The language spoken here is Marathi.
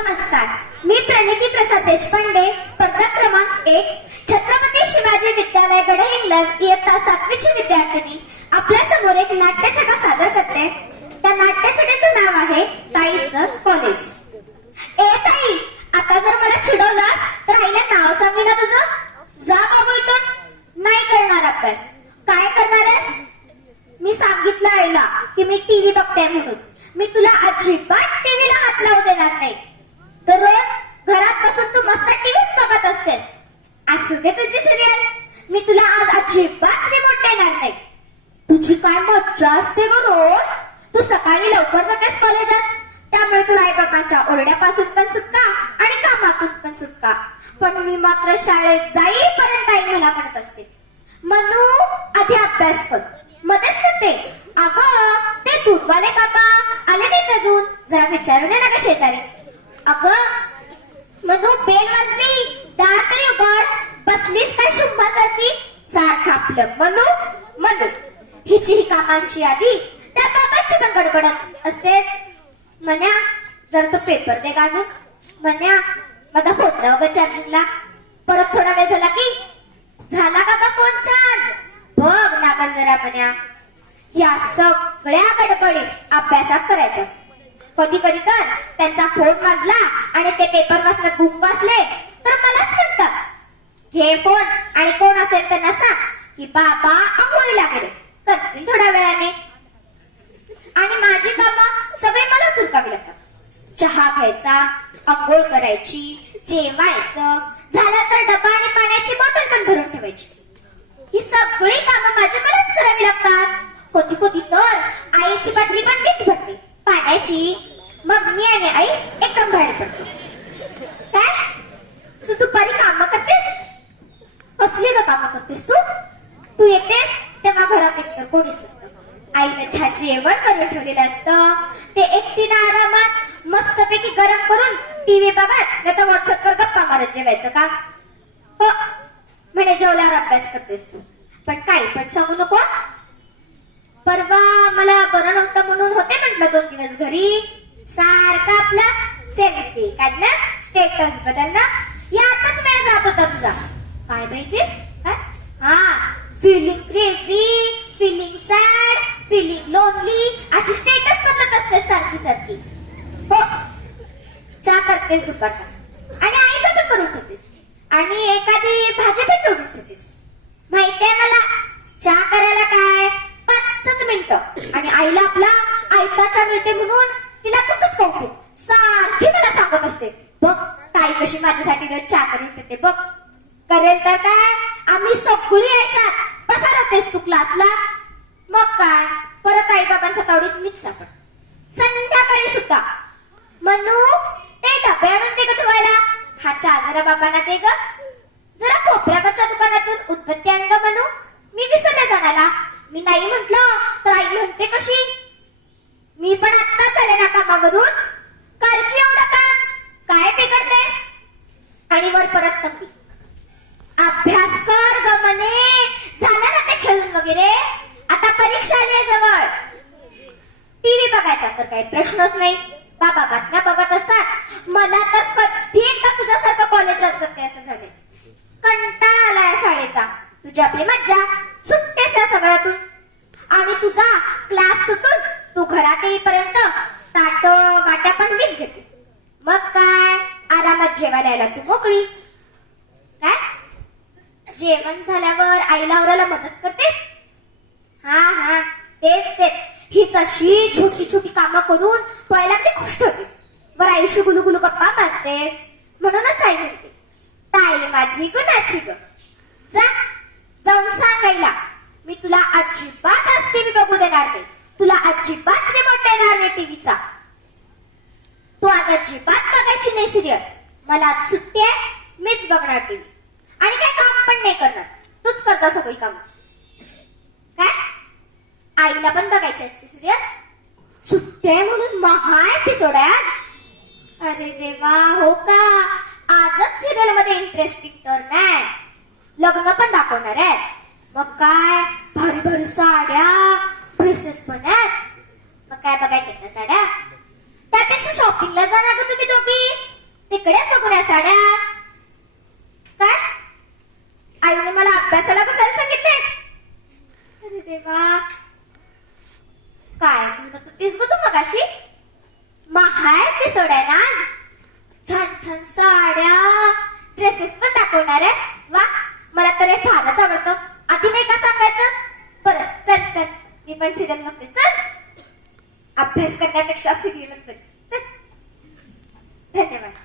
नमस्कार, मी प्रणिती प्रसाद देशपांडे, स्पर्धा क्रमांक 1, छत्रपती शिवाजी विद्यालय गडहिंग्लज इयत्ता 7वीची विद्यार्थिनी आपल्या समोर एक नाट्यछटा सादर करते. त्या नाट्यछटेचं नाव आहे ताईचं कॉलेज. ए ताई, आता जर मला चिडवलास तर आईला नाव सांगेल ना तुझं. जा बाबू इथून. नाही करणार अभ्यास. काय करणार आहेस? मी सांगितलं आईला की मी टीव्ही बघते म्हणून. मी तुला अजिबात टीव्हीला हात लावू देणार नाही. दररोज घरात बसून तू मस्त टीव्हीच बघत असतेस. असू दे तुझी सिरियल. मी तुला आज अजिबात रिमोट देणार नाही. तुझी काय मज्जा असते ग रोज. तू सकाळी लवकर जातेस कॉलेजात, त्यामुळे तुला आई बाबांच्या ओरड्यापासून पण सुटका आणि कामातून पण सुटका. पण मी मात्र शाळेत जाईपर्यंत आई मला म्हणत असते, मनू आधी अभ्यास कर. मध्येच म्हणते, अगं ते दूधवाले काका आले नाहीत अजून, जरा विचारून ये ना ग शेजारी. अगं मनू, बेल वाजली, दार तरी उघड. बसलीस काय शुंभासारखी सारखं आपलं मनू मनू. हिची ही कामांची यादी, त्या बाबांची पण गडबडच असतेच. म्हण्या जर तो पेपर दे गाणं. म्हण्या माझा फोन लाव ग चार्जिंगला. परत थोडा वेळ झाला की, झाला का फोन चार्ज बघ ना ग जरा. म्हण्या या सगळ्या गडबडीत अभ्यासात करायचाच. कधी कधी तर त्यांचा फोन वाजला आणि ते पेपर वाचण्यात गुंग बसले तर मलाच म्हणतात, घे फोन आणि कोण असेल त्यांना सांग की बाबा आंघोळीला गेले, करतील थोड्या वेळाने. आणि माझी कामं सगळे मलाच उरकावी लागतात. चहा घ्यायचा, आंघोळ करायची, जेवायचं, झालं तर डबा आणि पाण्याची बॉटल पण भरून ठेवायची. ही सगळी कामं माझी मलाच करावी लागतात. कधी कधी तर आईची बाटली पण मीच भरते पाण्याची. मग मी आणि आई एकदम बाहेर पडतो. काय तू दुपारी कामं करतेस? कसली ग कामं करतेस तू? तू येतेस तेव्हा घरात एकतर कोणीच नसतं. आईने छान जेवण करून ठेवलेलं असतं. ते एकटीनं आरामात मस्तपैकी गरम करून टीव्ही बघत नाही तर व्हॉट्सअपवर गप्पा मारत जेवायचं का? हो म्हणे जेवल्यावर अभ्यास करतेस तू. पण काही पण सांगू नको. परवा मला बरं नव्हतं म्हणून होते म्हटलं 2 दिवस घरी. सारखा आपला सेल्फी काढणं, स्टेटस बदलणं, यातच वेळ जात होता तुझा. काय माहिती? हा, feeling crazy, feeling sad, feeling lonely अशी स्टेटस बदलत असते सारखी सारखी. हो, चहा करतेस दुपारचा आणि आईचं पण करून ठेवतेस आणि एखादी भाजी पण तोडून ठेवतेस. माहितीये मला, चहा करायला काय 5 मिनिटं आणि आईला आपला आयताच्या मिळते म्हणून तिला तुझंच कौतुक सारखी मला सांगत असते. बघ ताई कशी माझ्यासाठी चहा करून ठेवते बघ. करेल तर काय, आम्ही सगळी याच्यात पसार होतेस तू क्लासला. मग काय, परत आई बाबांच्या तावडीत मीच सापड. संध्याकाळी सुद्धा मनू ते डबे आणून दे ग धुवायला. हा चहा जरा बाबांना दे ग. जरा कोपऱ्याकडच्या दुकानातून उदबत्ती आण ग मनू, मी विसरले जाण्याला. मी नाही म्हंटल तर आई म्हणते कशी, मी पण आत्ताच आले ना कामावरून, कर की एवढं काम, काय बिघडते. आणि वर परत तंबी, अभ्यास कर ग म्हणे. झालं ना ते खेळून वगैरे, आता परीक्षा आली जवळ. टीव्ही बघायचा तर काही प्रश्नच नाही. बाबा बातम्या बघत असतात. मला तर कधी एकदा तुझ्यासारखं कॉलेजात जाते असं झाले. कंटाळा आलाय शाळेचा. तुझी आपली मज्जा, सुटतेस या सगळ्यातून. आणि तुझा क्लास सुटून तू घरात येईपर्यंत ताट वाट्या पण मीच घेते. मग काय, आरामात जेवायला यायला तू मोकळी. काय जेवण झाल्यावर आईला आवरायला मदत करतेस? हा तेच तेच. हीच अशी छोटी छोटी कामं करून तू आईला अगदी खुश ठेवतेस. वर आईशी गुलू गुलू गप्पा मारतेस. म्हणूनच आई म्हणते, ताई माझी गुणाची ग. जा जाऊन सांग आईला, मी तुला अजिबात आज टीव्ही बघू देणार नाही. तुला अजिबात रिमोट देणार नाही टीव्हीचा. तू आज अजिबात बघायची नाही सिरियल. मला आज सुट्टी आहे, मीच बघणार टीव्ही. आणि काय काम पण नाही करणार, तूच करता सगळी काम. काय आईला पण बघायची असते सिरियल? सुट्टी आहे म्हणून महा एपिसोड आहे आज. अरे देवा, हो का? आजच सिरियल मध्ये इंटरेस्टिंग तर नाही, लग्न पण दाखवणार आहे. मग काय भारी भारी साड्या, ड्रेसेस पण आहेत. मग काय बघायचे ना साड्या? त्यापेक्षा शॉपिंगला जा ना ग तुम्ही दोघी. इकडेच बघून या साड्या. काय आईने मला अभ्यासाला बसायला सांगितले? अरे देवा, काय म्हणत होतीस ग तू मगाशी? हा एपिसोड आहे ना आज. छान छान साड्या, ड्रेसेस पण दाखवणार आहे. वा, मला तर हे फारच आवडतं. आधी नाही का सांगायचंस? बरं चल चल, मी पण सिरियल बघते. चल, अभ्यास करण्यापेक्षा सिरियलच बघते. चल, धन्यवाद.